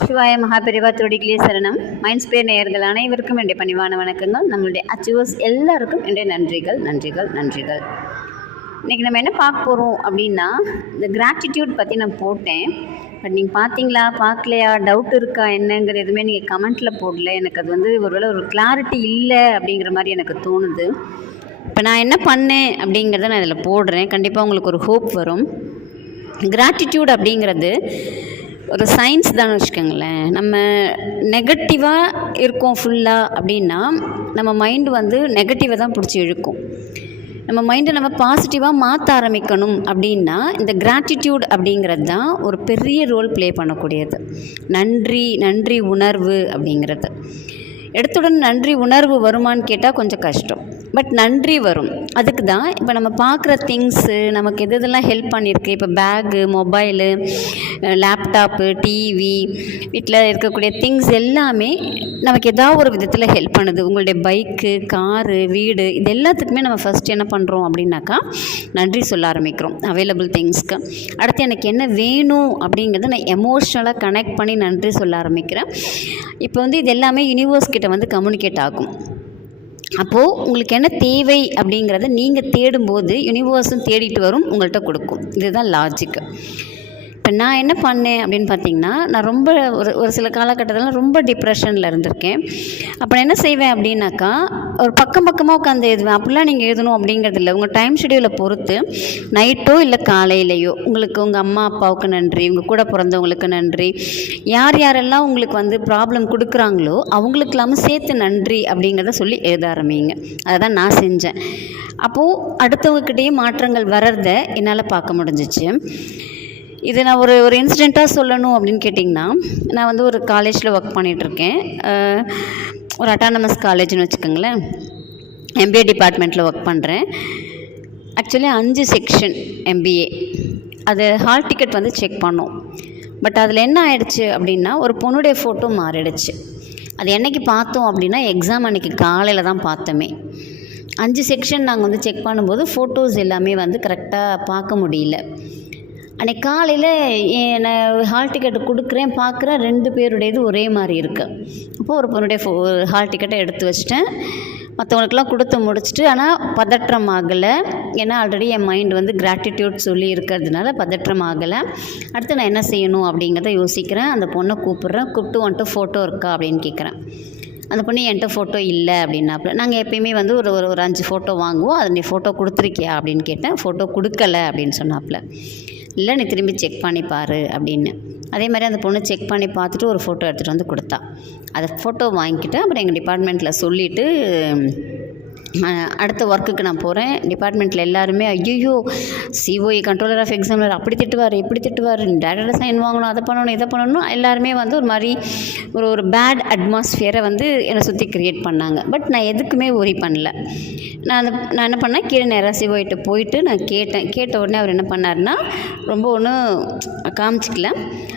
சிவாய மகாபெரிவா தொடிகளே சரணம். மைண்ட்ஸ் பேர் நேயர்கள் அனைவருக்கும் என்னுடைய பணிவான வணக்கங்கள். நம்மளுடைய அச்சுவர்ஸ் எல்லாருக்கும் என்னுடைய நன்றிகள் நன்றிகள் நன்றிகள். இன்றைக்கி நம்ம என்ன பார்க்க போகிறோம் அப்படின்னா இந்த கிராட்டிடியூட் பற்றி நான் போட்டேன். பட் நீங்கள் பார்த்தீங்களா பார்க்கலையா? டவுட் இருக்கா என்னங்கிற எதுவுமே நீங்கள் கமெண்ட்டில் போடல. எனக்கு அது வந்து ஒருவேளை ஒரு கிளாரிட்டி இல்லை அப்படிங்கிற மாதிரி எனக்கு தோணுது. இப்போ நான் என்ன பண்ணேன் அப்படிங்கிறத நான் இதில் போடுறேன். கண்டிப்பாக உங்களுக்கு ஒரு ஹோப் வரும். கிராட்டிடியூட் அப்படிங்கிறது ஒரு சயின்ஸ் தான் வச்சுக்கோங்களேன். நம்ம நெகட்டிவாக இருக்கோம் ஃபுல்லாக அப்படின்னா நம்ம மைண்டு வந்து நெகட்டிவை தான் பிடிச்சி இழுக்கும். நம்ம மைண்டை நம்ம பாசிட்டிவாக மாற்ற ஆரம்பிக்கணும் அப்படின்னா இந்த கிராட்டிடியூட் அப்படிங்கிறது தான் ஒரு பெரிய ரோல் ப்ளே பண்ணக்கூடியது. நன்றி நன்றி உணர்வு அப்படிங்கிறது. எடுத்துடன் நன்றி உணர்வு வருமான்னு கேட்டால் கொஞ்சம் கஷ்டம். பட் நன்றி வரும். அதுக்கு தான் இப்போ நம்ம பார்க்குற திங்ஸு நமக்கு எது எதெல்லாம் ஹெல்ப் பண்ணியிருக்கு இப்போ பேகு மொபைலு லேப்டாப்பு டிவி வீட்டில் இருக்கக்கூடிய திங்ஸ் எல்லாமே நமக்கு ஏதாவது ஒரு விதத்தில் ஹெல்ப் பண்ணுது. உங்களுடைய பைக்கு காரு வீடு இது எல்லாத்துக்குமே நம்ம ஃபஸ்ட் என்ன பண்ணுறோம் அப்படின்னாக்கா நன்றி சொல்ல ஆரம்பிக்கிறோம். அவைலபிள் திங்ஸ்க்கு அடுத்து எனக்கு என்ன வேணும் அப்படிங்கிறத நான் எமோஷ்னலாக கனெக்ட் பண்ணி நன்றி சொல்ல ஆரம்பிக்கிறேன். இப்போ வந்து இது எல்லாமே யூனிவர்ஸ் கிட்ட வந்து கம்யூனிகேட் ஆகும். அப்போது உங்களுக்கு என்ன தேவை அப்படிங்கிறத நீங்கள் தேடும்போது யூனிவர்ஸும் தேடிட்டு வரும் உங்கள்கிட்ட கொடுக்கும். இதுதான் லாஜிக்கு இப்போ நான் என்ன பண்ணேன் அப்படின்னு பார்த்தீங்கன்னா நான் ரொம்ப ஒரு ஒரு சில காலகட்டத்தில் ரொம்ப டிப்ரெஷனில் இருந்திருக்கேன். அப்போ நான் என்ன செய்வேன் அப்படின்னாக்கா ஒரு பக்கம் பக்கமாக உட்காந்து எழுதுவேன். அப்படிலாம் நீங்கள் எழுதணும் அப்படிங்கிறது இல்லை. உங்கள் டைம் ஷெடியூலை பொறுத்து நைட்டோ இல்லை காலையிலையோ உங்களுக்கு உங்கள் அம்மா அப்பாவுக்கு நன்றி உங்கள் கூட பிறந்தவங்களுக்கு நன்றி யார் யாரெல்லாம் உங்களுக்கு வந்து ப்ராப்ளம் கொடுக்குறாங்களோ அவங்களுக்கெல்லாமும் சேர்த்து நன்றி அப்படிங்கிறத சொல்லி எழுத ஆரம்பிங்க. அதை தான் நான் செஞ்சேன். அப்போது அடுத்தவங்கக்கிட்டேயே மாற்றங்கள் வர்றத என்னால் பார்க்க முடிஞ்சிச்சு. இது நான் ஒரு ஒரு இன்சிடெண்ட்டாக சொல்லணும் அப்படின்னு கேட்டிங்கன்னா நான் வந்து ஒரு காலேஜில் ஒர்க் பண்ணிகிட்ருக்கேன் ஒரு அட்டானமஸ் காலேஜ்னு வச்சுக்கோங்களேன். எம்பிஏ டிபார்ட்மெண்ட்டில் ஒர்க் பண்ணுறேன் ஆக்சுவலி அஞ்சு செக்ஷன் எம்பிஏ அது ஹால் டிக்கெட் வந்து செக் பண்ணோம். பட் அதில் என்ன ஆயிடுச்சு அப்படின்னா ஒரு பொண்ணுடைய ஃபோட்டோ மாறிடுச்சு. அது என்னைக்கு பார்த்தோம் அப்படின்னா எக்ஸாம் அன்றைக்கி காலையில் தான் பார்த்தோமே. அஞ்சு செக்ஷன் நாங்கள் வந்து செக் பண்ணும்போது ஃபோட்டோஸ் எல்லாமே வந்து கரெக்டாக பார்க்க முடியல. அன்றைக்கி காலையில் நான் ஹால் டிக்கெட் கொடுக்குறேன் பார்க்குறேன். ரெண்டு பேருடையது ஒரே மாதிரி இருக்குது அப்போது ஒரு பொண்ணுடைய ஃபோ ஹால் டிக்கெட்டை எடுத்து வச்சிட்டேன். மற்றவங்களுக்கெல்லாம் கொடுத்து முடிச்சுட்டு ஆனால் பதற்றம் ஆகலை. ஏன்னா ஆல்ரெடி என் மைண்ட் வந்து கிராட்டிடியூட் சொல்லி இருக்கிறதுனால பதற்றம் ஆகலை. அடுத்து நான் என்ன செய்யணும் அப்படிங்கிறத யோசிக்கிறேன். அந்த பொண்ணை கூப்பிட்றேன். கூப்பிட்டு வந்துட்டு ஃபோட்டோ இருக்கா? அப்படின்னு கேட்குறேன் அந்த பொண்ணு என்கிட்ட ஃபோட்டோ இல்லை அப்படின்னாப்புல. நாங்கள் எப்பயுமே வந்து ஒரு ஒரு ஒரு அஞ்சு ஃபோட்டோ வாங்குவோம். அது நீ ஃபோட்டோ கொடுத்துருக்கியா? அப்படின்னு கேட்டேன். ஃபோட்டோ கொடுக்கல அப்படின்னு சொன்னாப்புல. இல்லை நீ திரும்பி செக் பண்ணி பாரு அப்படின்னு. அதே மாதிரி அந்த பொண்ணு செக் பண்ணி பார்த்துட்டு ஒரு ஃபோட்டோ எடுத்துகிட்டு வந்து கொடுத்தா. அதை ஃபோட்டோ வாங்கிக்கிட்டு அப்புறம் எங்கள் டிபார்ட்மெண்ட்டில் சொல்லிவிட்டு அடுத்த ஒர்க்குக்கு நான் போகிறேன் டிபார்ட்மெண்ட்டில் எல்லாருமே ஐயோ சிஓஏ கண்ட்ரோலர் ஆஃப் எக்ஸாமினர் அப்படி திட்டுவார் இப்படி திட்டுவார் டேரக்டாக சைன் வாங்கணும் அதை பண்ணணும் இதை பண்ணணும் எல்லாருமே வந்து ஒரு மாதிரி ஒரு ஒரு பேட் அட்மாஸ்ஃபியரை வந்து என்னை சுற்றி க்ரியேட் பண்ணாங்க. பட் நான் எதுக்குமே ஒரி பண்ணல. நான் அந்த நான் என்ன பண்ணேன்? கீழே நேராக சிஓயிட்ட போயிட்டு நான் கேட்டேன். கேட்ட உடனே அவர் என்ன பண்ணாருன்னா ரொம்ப ஒன்றும் காமிச்சிக்கல.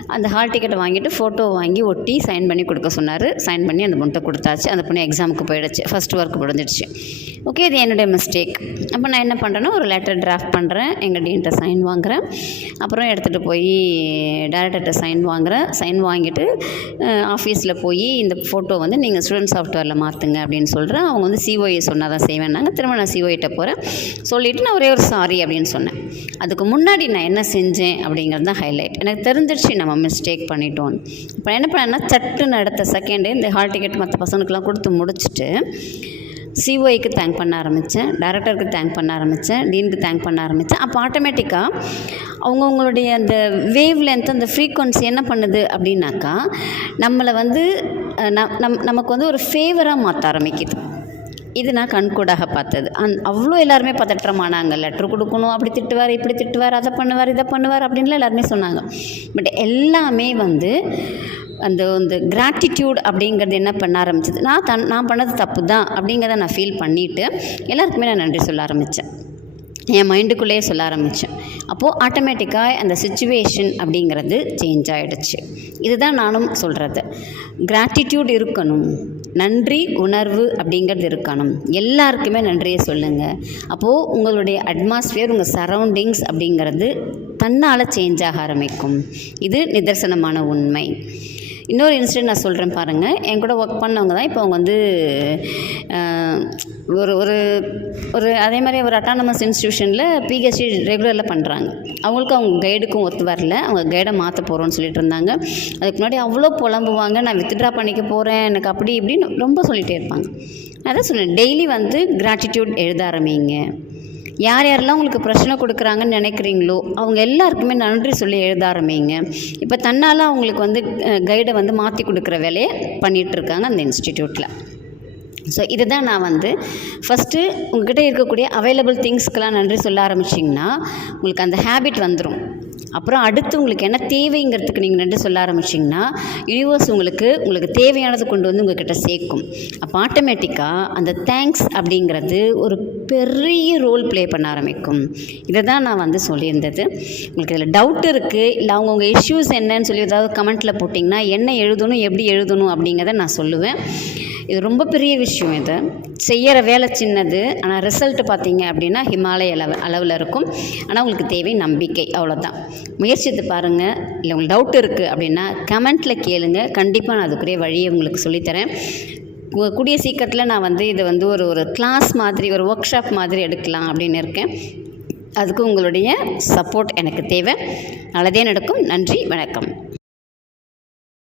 அந்த ஹால் டிக்கெட்டை வாங்கிட்டு ஃபோட்டோ வாங்கி ஒட்டி சைன் பண்ணி கொடுக்க சொன்னார். சைன் பண்ணி அந்த பொண்ணை கொடுத்தாச்சு. அந்த பொண்ணு எக்ஸாமுக்கு போயிடுச்சு. ஃபஸ்ட் ஒர்க் முடிஞ்சிடுச்சு. ஓகே இது என்னுடைய மிஸ்டேக் அப்போ நான் என்ன பண்ணுறேன்னா ஒரு லெட்டர் டிராஃப்ட் பண்ணுறேன் எங்கள் டீன்ட்ட சைன் வாங்குகிறேன் அப்புறம் எடுத்துகிட்டு போய் டேரக்டர்கிட்ட சைன் வாங்குகிறேன் சைன் வாங்கிட்டு ஆஃபீஸில் போய் இந்த ஃபோட்டோ வந்து நீங்கள் ஸ்டூடெண்ட் சாஃப்ட்வேரில் மாற்றுங்க அப்படின்னு சொல்கிறேன் அவங்க வந்து சிஓஏ சொன்னால் தான் செய்வேன்னாங்க திரும்ப நான் சிஓஏட்ட போகிறேன் சொல்லிவிட்டு நான் ஒரே ஒரு சாரி அப்படின்னு சொன்னேன். அதுக்கு முன்னாடி நான் என்ன செஞ்சேன் அப்படிங்கிறது தான் ஹைலைட் எனக்கு தெரிஞ்சிருச்சு நம்ம மிஸ்டேக் பண்ணிட்டோம். இப்போ என்ன பண்ணேன்னா சட்டுன்னு அடுத்த செகண்டு இந்த ஹால் டிக்கெட் மற்ற பசங்களுக்கெல்லாம் கொடுத்து முடிச்சுட்டு சிஓஐக்கு தேங்க் பண்ண ஆரம்பித்தேன் டேரக்டருக்கு தேங்க் பண்ண ஆரம்பித்தேன் டீனுக்கு தேங்க் பண்ண ஆரம்பித்தேன் அப்போ ஆட்டோமேட்டிக்காக அவங்கவுங்களுடைய அந்த வேவ் லென்த் அந்த ஃப்ரீக்குவன்சி என்ன பண்ணுது அப்படின்னாக்கா நம்மளை வந்து நம் நம் நமக்கு வந்து ஒரு ஃபேவராக மாற்ற ஆரம்பிக்குது. இது நான் கண்கூடாக பார்த்தது. அந் அவ்வளோ எல்லாருமே பதற்றமானாங்க லெட்ரு கொடுக்கணும் அப்படி திட்டுவார் இப்படி திட்டுவார் அதை பண்ணுவார் இதை பண்ணுவார் அப்படின்லாம் எல்லாருமே சொன்னாங்க. பட் எல்லாமே வந்து அந்த இந்த கிராட்டிடியூட் அப்படிங்கிறது என்ன பண்ண ஆரம்பிச்சது? நான் தன் நான் பண்ணது தப்பு தான் அப்படிங்கிறத நான் ஃபீல் பண்ணிவிட்டு எல்லாருக்குமே நான் நன்றி சொல்ல ஆரம்பித்தேன் என் மைண்டுக்குள்ளேயே சொல்ல ஆரம்பித்தேன் அப்போது ஆட்டோமேட்டிக்காக அந்த சுச்சுவேஷன் அப்படிங்கிறது சேஞ்ச் ஆகிடுச்சு இதுதான் நானும் சொல்கிறது கிராட்டிடியூட் இருக்கணும். நன்றி உணர்வு அப்படிங்கிறது இருக்கணும். எல்லாருக்குமே நன்றியை சொல்லுங்கள் அப்போது உங்களுடைய அட்மாஸ்ஃபியர் உங்கள் சரௌண்டிங்ஸ் அப்படிங்கிறது தன்னால் சேஞ்ச் ஆக ஆரம்பிக்கும். இது நிதர்சனமான உண்மை. இன்னொரு இன்சிடென்ட் நான் சொல்கிறேன் பாருங்கள் என் கூட ஒர்க் பண்ணவங்க தான் இப்போ அவங்க வந்து ஒரு ஒரு ஒரு அதே மாதிரி ஒரு அட்டானமஸ் இன்ஸ்டியூஷனில் பிஹெச்டி ரெகுலரில் பண்ணுறாங்க அவங்களுக்கும் அவங்க கைடுக்கும் ஒத்து வரல. அவங்க கைடை மாற்ற போகிறோன்னு சொல்லிட்டு இருந்தாங்க. அதுக்கு முன்னாடி அவ்வளோ புலம்புவாங்க. நான் வித்ட்ரா பண்ணிக்க போகிறேன் எனக்கு அப்படி இப்படின்னு ரொம்ப சொல்லிகிட்டே இருப்பாங்க. அதான் சொன்னேன் டெய்லி வந்து கிராட்டிடியூட் எழுத ஆரம்பிங்க. யார் யாரெல்லாம் உங்களுக்கு பிரச்சனை கொடுக்குறாங்கன்னு நினைக்கிறீங்களோ அவங்க எல்லாருக்குமே நன்றி சொல்லி எழுத ஆரம்பிங்க. இப்போ தன்னால் அவங்களுக்கு வந்து கைடை வந்து மாற்றி கொடுக்குற வேலையை பண்ணிகிட்டு இருக்காங்க அந்த இன்ஸ்டிடியூட்டில் ஸோ இதுதான் நான் வந்து ஃபஸ்ட்டு உங்ககிட்ட இருக்கக்கூடிய அவைலபிள் திங்ஸ்க்கெலாம் நன்றி சொல்ல ஆரம்பிச்சிங்கன்னா உங்களுக்கு அந்த ஹேபிட் வந்துடும் அப்புறம் அடுத்து உங்களுக்கு என்ன தேவைங்கிறதுக்கு நீங்கள் நன்றி சொல்ல ஆரம்பிச்சிங்கன்னா யூனிவர்ஸ் உங்களுக்கு உங்களுக்கு தேவையானது கொண்டு வந்து உங்ககிட்ட சேர்க்கும். அப்போ ஆட்டோமேட்டிக்காக அந்த தேங்க்ஸ் அப்படிங்கிறது ஒரு பெரிய ரோல் ப்ளே பண்ண ஆரம்பிக்கும். இதை தான் நான் வந்து சொல்லியிருந்தது. உங்களுக்கு இதில் டவுட் இருக்குது இல்லை அவங்கவுங்க இஷ்யூஸ் என்னன்னு சொல்லி ஏதாவது கமெண்ட்டில் போட்டிங்கன்னா என்ன எழுதணும் எப்படி எழுதணும் அப்படிங்கிறத நான் சொல்லுவேன். இது ரொம்ப பெரிய விஷயம் இது. செய்கிற வேலை சின்னது ஆனால் ரிசல்ட் பார்த்தீங்க அப்படின்னா ஹிமாலய அளவு அளவில் இருக்கும். ஆனால் உங்களுக்கு தேவை நம்பிக்கை அவ்வளோதான் முயற்சித்து பாருங்கள் இல்லை உங்களுக்கு டவுட் இருக்குது அப்படின்னா கமெண்ட்டில் கேளுங்கள் கண்டிப்பாக நான் அதுக்குரிய வழியை உங்களுக்கு சொல்லித்தரேன். கூடிய சீக்கிரத்தில் நான் வந்து இதை வந்து ஒரு ஒரு கிளாஸ் மாதிரி ஒரு ஒர்க் ஷாப் மாதிரி எடுக்கலாம் அப்படின்னு இருக்கேன். அதுக்கு உங்களுடைய சப்போர்ட் எனக்கு தேவை. நல்லதே நடக்கும். நன்றி வணக்கம்.